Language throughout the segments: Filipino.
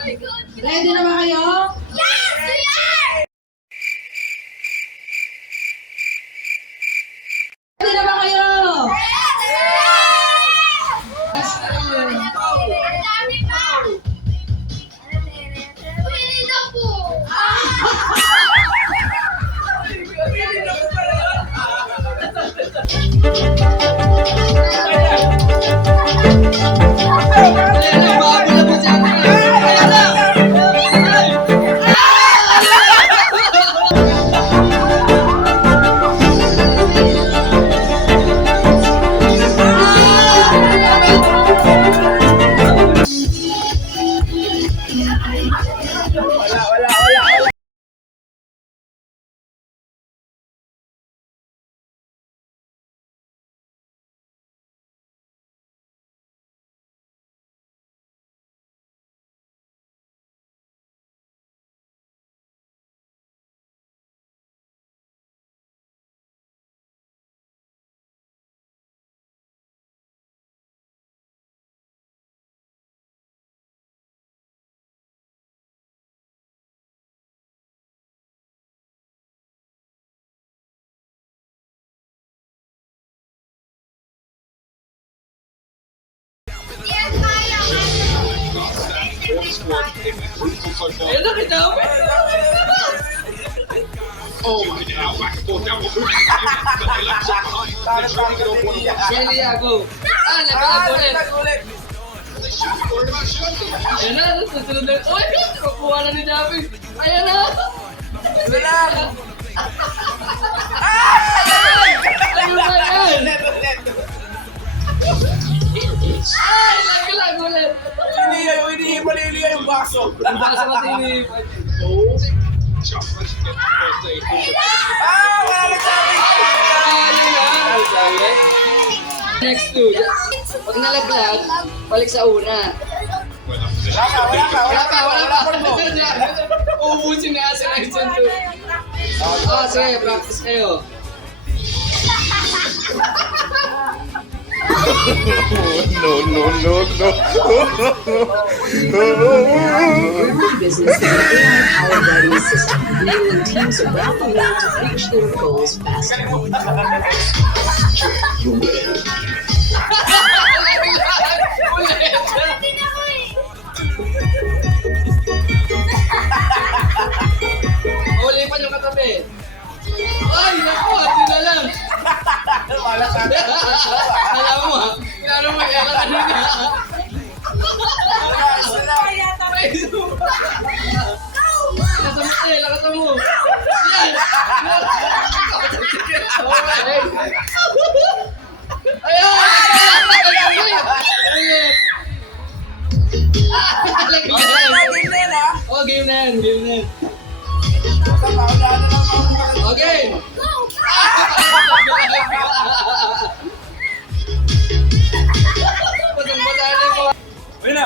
Ready na ba kayo? Yes, we are! Ready na ba kayo? Winnie the Pooh! Ayan na, bago na po si Ate. Ayan na! Ayan na, kita ako. Oh my God, back and forth down the hoop. The left side behind. They're trying to get on one of them. Celia, go. Nagkalag ulit. They should be worried about shooting. Ayan na, susunod na. Uy, makuha na ni Javi. Ayan na. Ayun na yan. Ay, nagkalag ulit. Hindi yung baso. Ang basa matini. Just as you get the first aid. Wala nagsabi! Next two. Pag nalaglag, balik sa una. Wala pa. Uubusin na sa next one two. Sige, practice kayo. Business with an AI-powered writing system, enabling teams around the world to reach their goals faster. Uli pa yung katabi. Ay, naku, hati na lang. Wala sa atin. Alam mo ha, klaro mag-ala kanina. Lakata mo. Yan. Ayan. Oh, game na yan. Okay. Pasang-pasahan mo. Ayun na.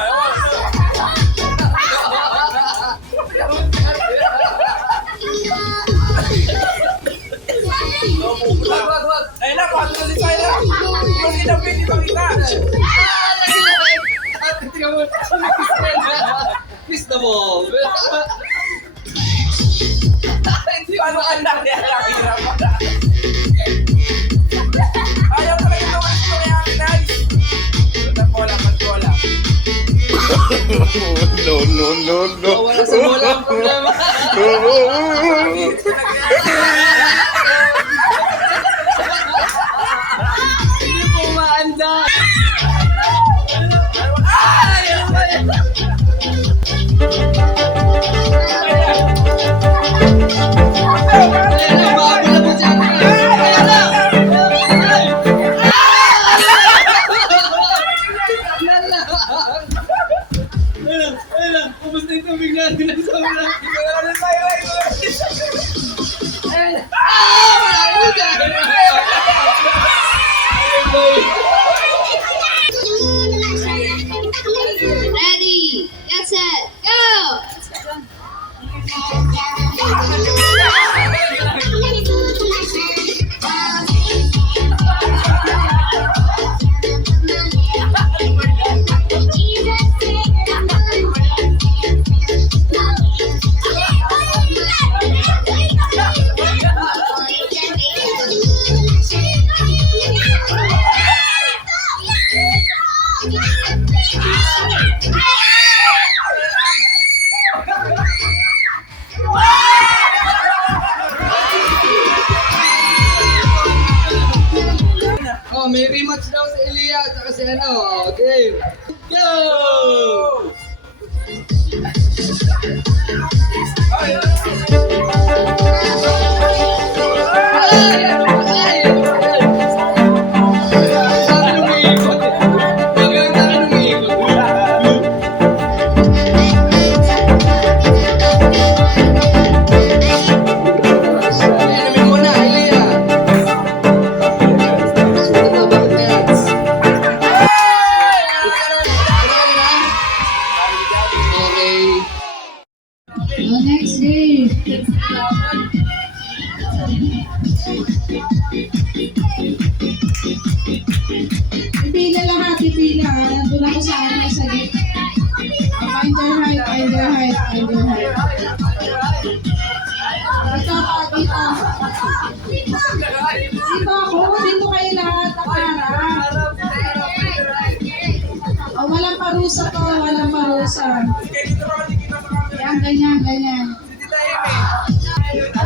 Wag. Ayun na, paano na si Tyra? Mas kinapin, di ba kita? Tingnan mo. Kiss the ball. Hindi Paano mo ang nakita? Hirap pa. Ayaw pala yung mga gusto kaya akin, guys. Magbola. wala sa bola ang problema. Hindi po maanda. Ayan na, bago na po si Ate. Ayan na. Ayun lang. Ubus na yung tubig natin ng sobrang. Ano tayo? Ayun na. Marami dyan. Ready, get set, go! ano. Game. Go! Ay! Sabi nung iikot. Biglang tayo nung iikot. Inumin mo na, Elia. Ito, bakit nets? Okay. Next game. Pipila lahat, pipila. Nandun ako sa ano, sa gate. Find your height, find your height, find your height. Dito ka, dito. Dito ako, dito kayo lahat, nakara. Oh, walang parusa to, walang parusa. Yan, ganyan, ganyan.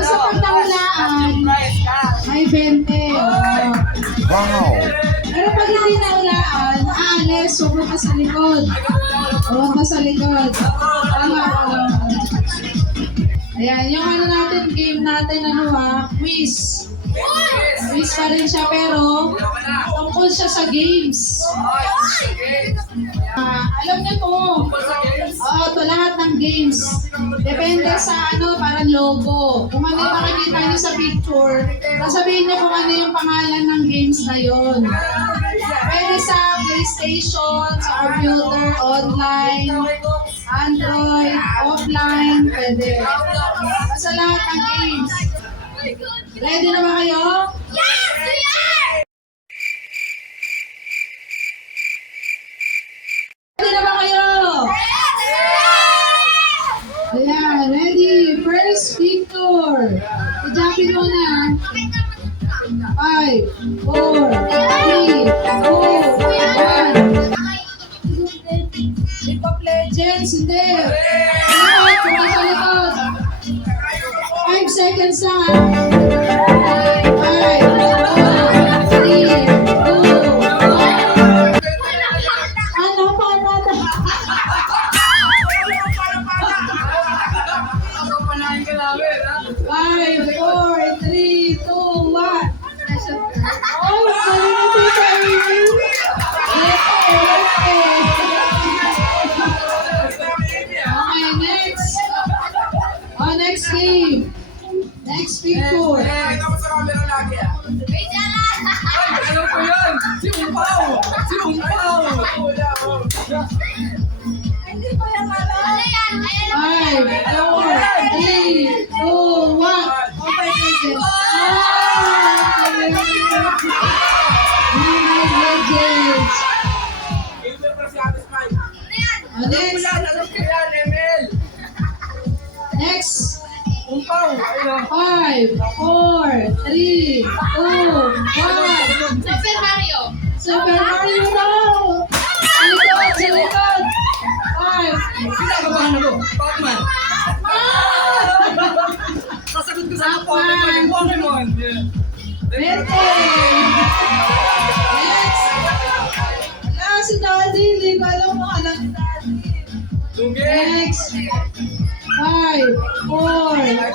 Sa pagkahulaan, may 20. Oh. Pero pag hindi naulaan, aalis, sumunod ka sa likod. Huwag ka sa likod. Tama, ayan, yung ano natin, game natin, quiz. Quiz pa rin siya, pero tungkol siya sa games. Alam niyo to. Oo, to lahat ng games. Depende sa parang logo. Kung ano yung makikita niyo sa picture, sasabihin niyo kung ano yung pangalan ng games na yon. Pwede sa PlayStation, sa computer, online, Android, offline, pwede. Sa lahat ng games. Ready na ba kayo? Yes, we are! Ready na ba kayo? Ayan, ready. First picture. I-jumpin mo na. 5, 4, 3, 2, 1. League of Legends, hindi. Likod, kung nasa likod. 5 seconds lang ha. 5, 4, 3, 2, 1. Ano pa nata? Panahin ka namin, ha? 5, 4, 3, 2, 1. Oh, sorry na tita Amy. Okay, next. Oh, next game. Next picture. Alam ko yun! Si Umpaw! Si Umpaw! 5, 4, 3, 2, 1. Oh my goodness. Legends. Oh, next. Alam ko yan, Emil! Next. Umpaw! Ayun. 5, 4, 3, 2, 1. Super Mario. Super Mario daw! Sa likod, sa likod! 5. Kinakabahan ako! Batman! Sasagot ko sa Pokemon! Pokemon! Yeah. 20! Next! Wala si Daddy, hindi ko alam kung alam ni Daddy. Lugi! Next! 5, 4, 3.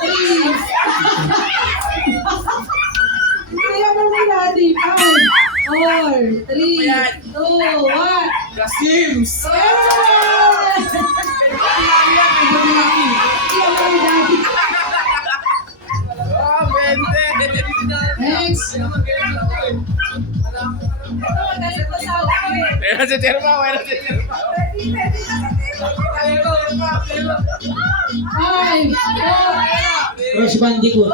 Hindi alam ni Daddy. 5, 4, 3, 2, 1. The Sims! Yeah! Hindi alam ni Daddy. Ah, 20! Next! Meron si Terma! Meron si Terma! 5, 4. Crush Bandicoot.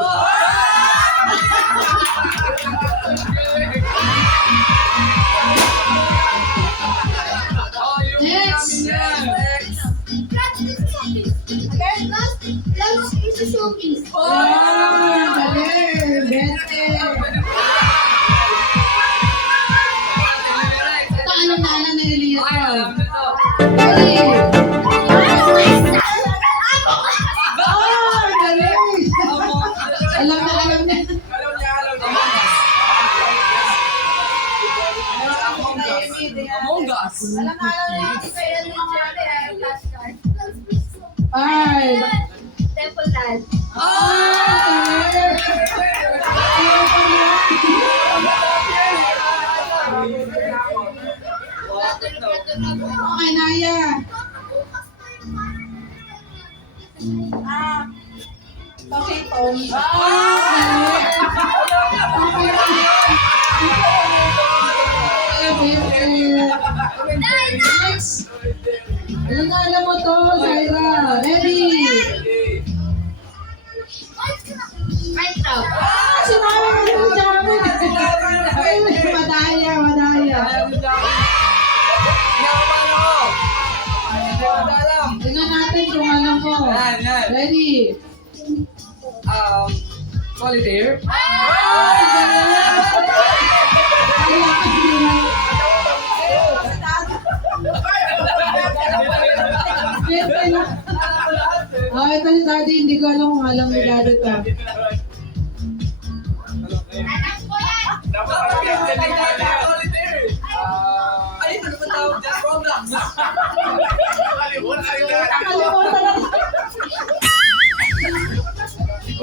Next! Oh, galing! 20! Ito, alam na ni Elia to. Ready? Oh, galing! Alam na. Alam na alam niya, hindi kayo yung mga ate, flashcard. 5. Temple Run. Okay, Naya. Talking Tom. Next. Alam mo to, Zaira. Ready? Minecraft. Sinabi ko yung dami. Madaya, madaya. Tingnan natin kung alam mo. Ready? Solitaire. Ito ni Daddy, hindi ko alam kung alam ni Daddy to. Anak ko yan. Ay, ano ba tawag dyan? Roblox. Nakalimutan na.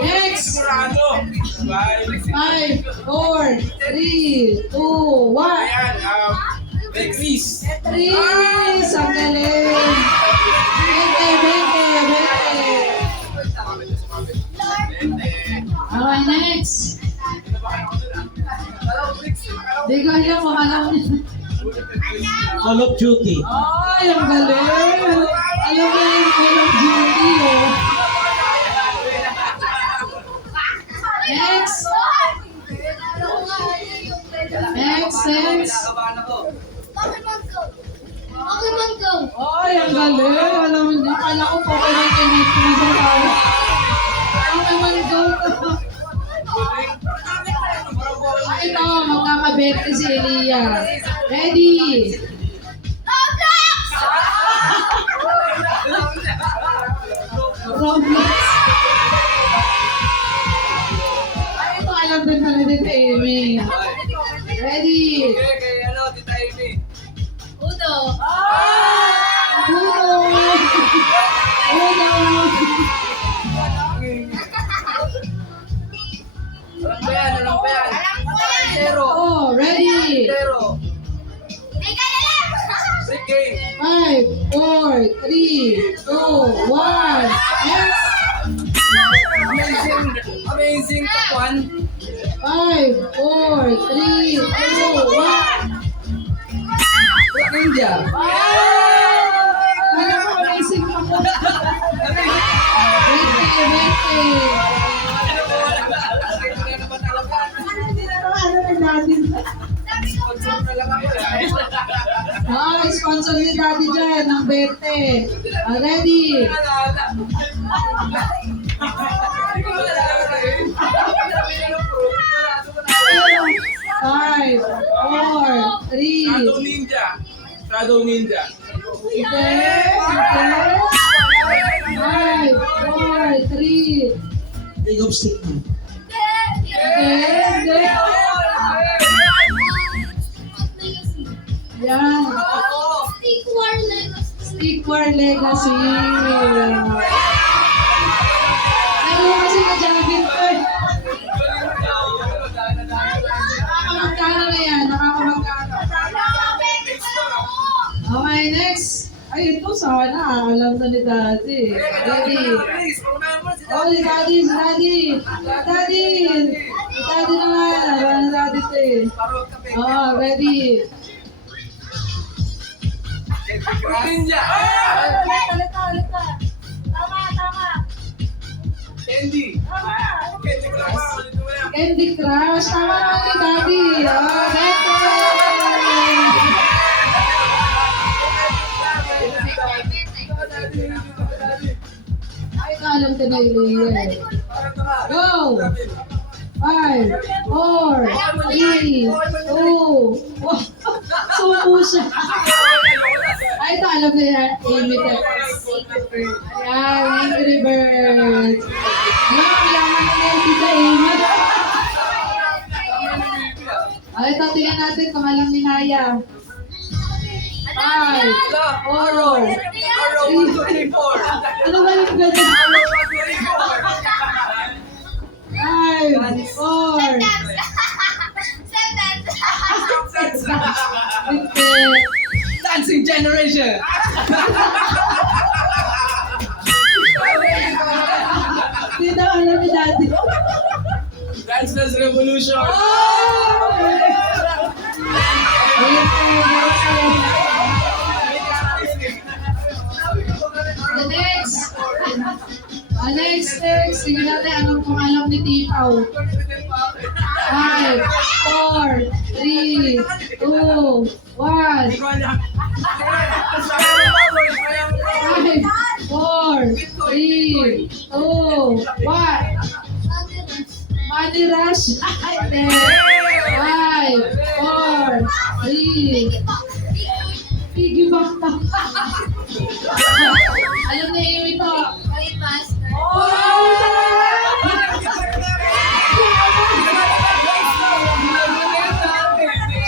Next! 5, 4, 3, 2, 1. Chris. Tris! Ang galing! 20. Okay, next. Di ko alam kung alam niya. Call of Duty. Ay, ang galing! Alam mo yung Call of Duty, oh. Next! Next! Pokemon Go. Pokemon Go. Ay, ang galing! Alam mo niya, akala ko Pokemon Connect mo sa tao. Pokemon Go to. Ito, magkakabete si Elia. Ready? Roblox. Ay, ito alam din pala din kay Amy. Ready? Kay ano, Tita Amy. Uno. Uno! Uno! Alam ba yan? Alam ba yan? Alam ko yan. Zero. Oh, ready? Zero. Hindi ka na lang. Big game. 5, 4, 3, 2, 1. Next! Amazing. Amazing top one. 5, 4, 3, 2, 1. Fruit Ninja. Kaya ko amazing pa po. Ano na natin? Sponsor na lang ako. Ah, sponsor ni Daddy dyan ng Bete. Ready? 5, 4, 3. Shadow Ninja. Shadow Ninja. Okay. 5, 4, 3. League of Stickman. Okay. Yan. Stick War Legacy. Stick War Legacy. Ayaw kasi na-jogging ko eh. Nakakamagkano na yan. Nakakamagkano. Okay, next. Ay, ito sana. Alam na ni Daddy. Ready? Oh, si Daddy, si Daddy. Daddy. Si Daddy naman. Alam na Daddy ito eh. Oh, ready? Ninja. Ulit ka. Tama. Candy. Candy Crush. Candy Crush. Tama naman ni Daddy. Oh, Bete. Ay, alam ko na yun. Go! 5, 4, 3, 2, 1. Suko siya. Ay, ito alam na yan. Amy Pet. Ayan, Angry Birds. Alam, kailangan na yan dito, Amy. Ay, ito, tingnan natin kung alam ni Naya. 5, 4, Arrow 1, 2, 3, 4. ano ba yung ganun? Arrow 1, 2, 3, 4. 5, 4, Sentence. Hindi. Dancing Generation! Hindi daw alam ni Daddy. Dance Dance Revolution! Next. Tingnan natin anong pangalan ni Tipaw. 5, 4, 3, 2, 1. 5, 4, 3, 2, 1. Money Rush. Hindi. 5, 4, 3. Piggy bank na. Alam na yung ito.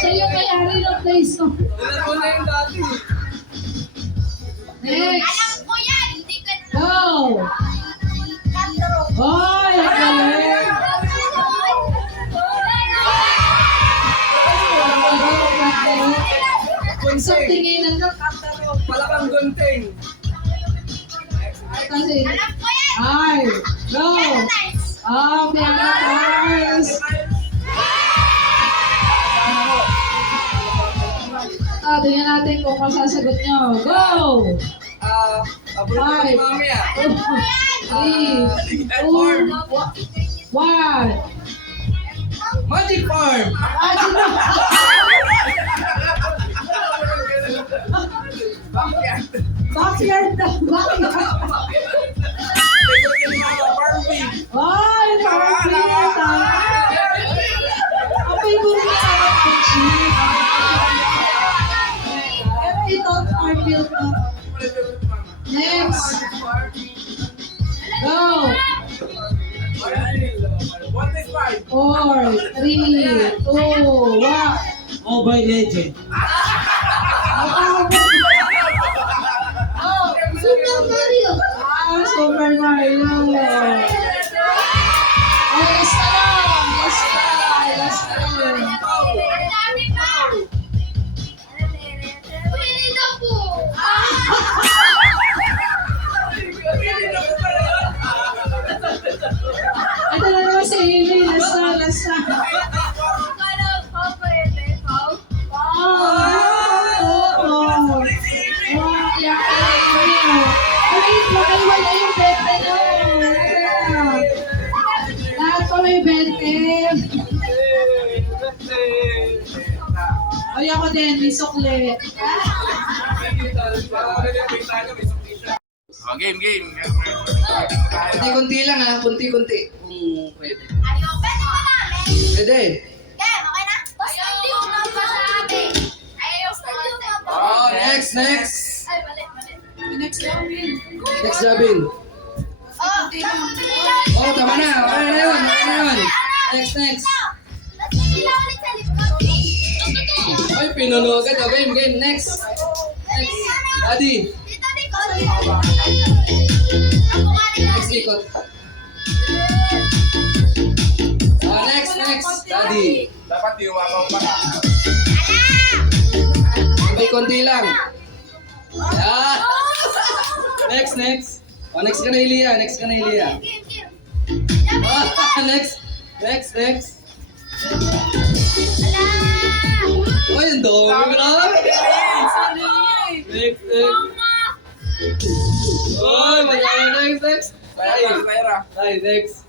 Siya yung may-ari ng place ko. Alam mo na yung dati. Next. Ko yan. Hindi ka na. Go. Hoy, ang galing. Isang tinginan na. Palakang gunting. Kasi, Alam ko yan. ay, go. Nice. Piano Cars. Tingnan natin kung masasagot nyo. Go. Abulot ko ni mami ah. 3, 2, 1. Magic Farm! Backyard na. Backyard. Barbie. Ay, Barbie. Ang favorite ko sa Barbie. Pero ito, Barbie to. Next. Go. 1, 5. 4, 3, 2, 1. Mobile Legend. Oh, Super Mario. Super Mario. Oh, last na lang. Last na lang. Ang dami pa. Winnie the Pooh. Ito na naman si Amy. Last na. Makaiwala yung bete nyo. Lahat pa may bete. Ay, ako din, may sukle. Game. Kunti-kunti lang ha, kunti-kunti. Kung pwede. Ayaw, pwede mo namin. Pwede. Game, okay na? Basta hindi mo mabasate. Ayaw, basta hindi mo mabasate. Oh, next. Ay, mali. Next namin. Next, Jabin. Oh, Oh, tama na. Okay na yun. Next. Sila ulit sa likod. Ay, pinuno agad. Oh, game. Next. Daddy. Dito, likod. Ako nga nila. Next ikot. Next. Daddy. Dapat iwapaw pa ka. May konti lang. Yeah. Next. Oh, next ka na, Elia. Game. Ah, next. Ala! Oh, yun dong. Next. Oh, next. Mayra. Ay, next.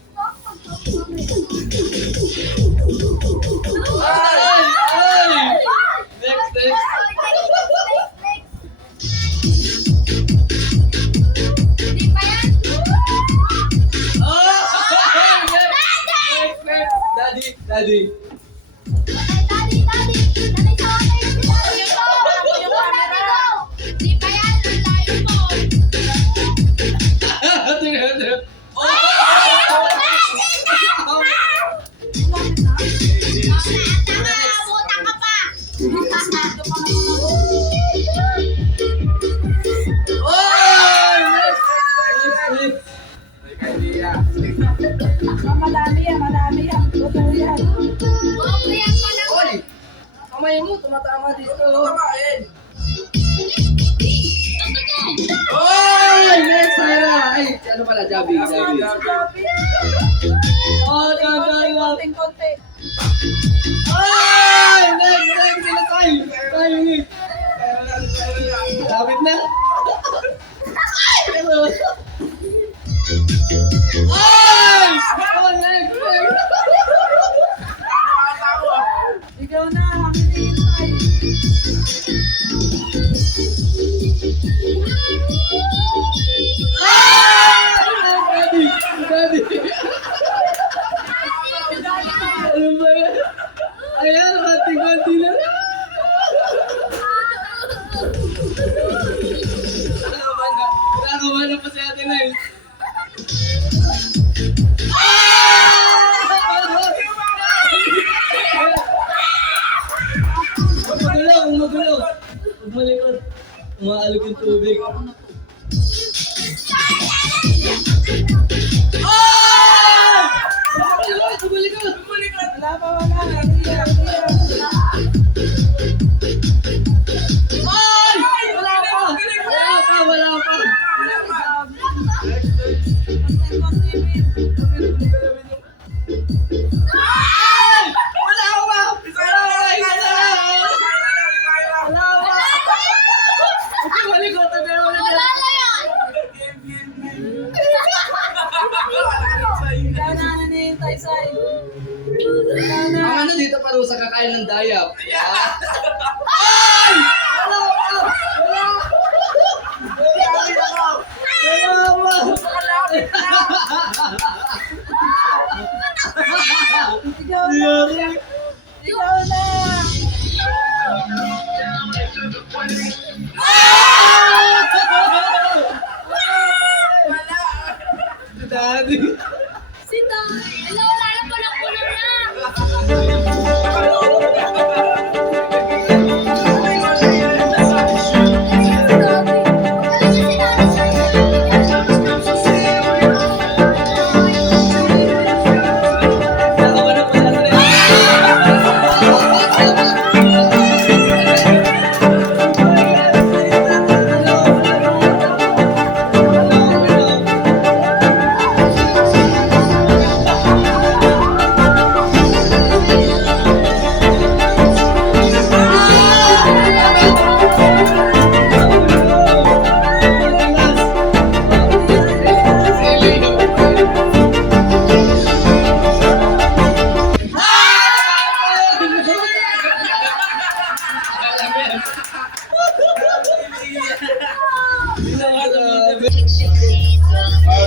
Next. Hindi pa yan? Oh! Next. Daddy. Daddy, sa akin. Daddy ko. Hindi pa yan. Layo mo. Tingnan. Tama, buta ka pa. Madami yan. Totoo yan. Okay, ang pala. Oy! Kamay mo, tumatama dito. Tamain. Oy! Next, Tyra! Ay, ano pala, Javi. Oh, tagal. Konting-konti. Ay! Next, sila tayo. Tayo, Nick. Lapit na. Ay! Oh, next. Ikaw na. Ang hinihintay. Ano ba yan? Ayan, konti-konti na. Nakakawa na pa si Ate Nice. Magulo. Huwag malikot. Umaalog yung tubig. Tumalikot! Wala pa, wala. Iya. Wala pa! Wala na yan. Ikaw na ang hinihintay sa'yo. Ikaw na. Ang ano dito parusa kakain ng dayap. Ay! Ikaw na. Ikaw na. Daddy. Sita. Hello, wala na palang puno na. Nakawa na po si Ate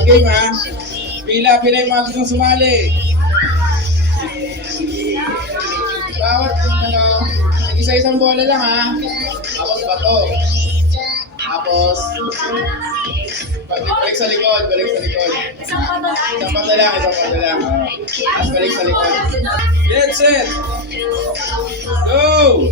Game ha. Pila yung mga gustong sumali. Bawat isa-isang bola lang ha. Tapos bato. Tapos balik sa likod. Isang pato. Isang pato lang. Tapos balik sa likod. Get set. Go!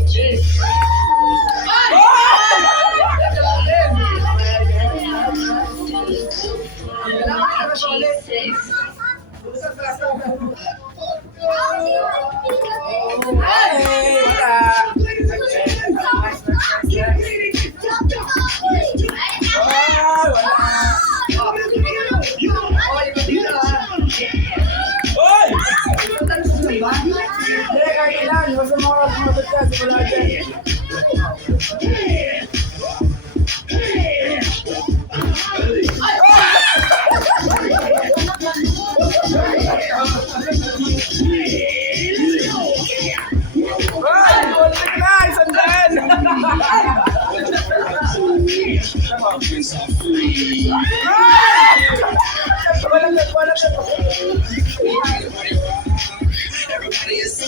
Everybody is so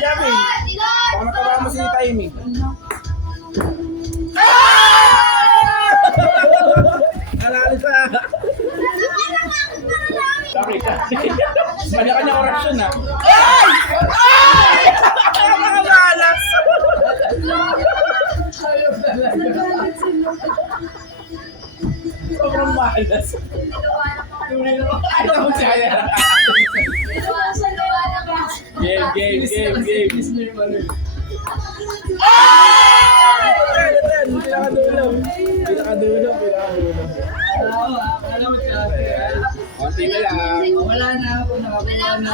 Jami, baka matawa mo si timing. Alala sa... Sorry ka. Kanya-kanya oraksyon na. Ay! Ay! Mga malas! Sobrang malas. Ayaw mo siya. Game. Pinakadulo. Konti na lang. Wala na ako, nakakuha na.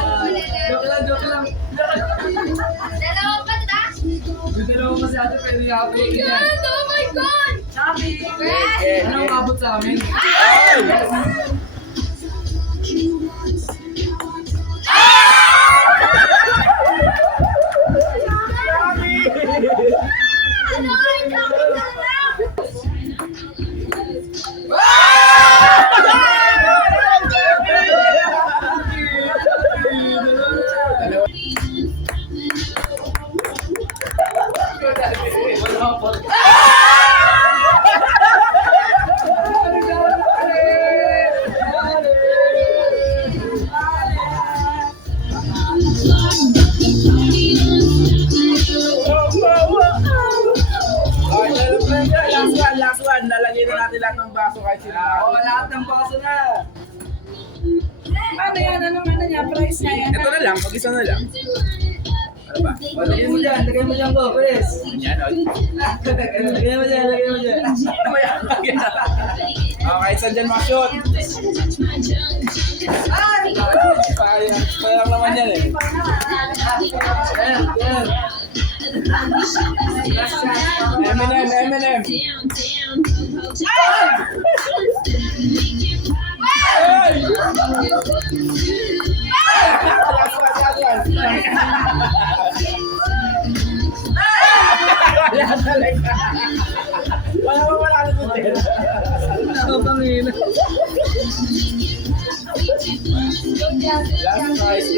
Joke lang. Dalawa pa ta? Yung dalawa masyado pwede i-upload yan. Oh my God! Sabi! Yes! Anong abot sa amin? Ano? Ikaw na lang! Last one. Lalagyan na natin lahat ng baso kahit sila. Oo, lahat ng baso na. Ano yan? Anong ano niya? Price na yan? Ito na lang, pag-isa na lang. Ano ba? Lagay mo dyan ko, Chris. Yan, Lagay mo dyan. Ano ba yan? Okay, saan dyan ma-shoot? Sayang naman yan eh. Yan. Eminem. Wala na din. Ako pangin. Last prize.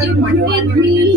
You make me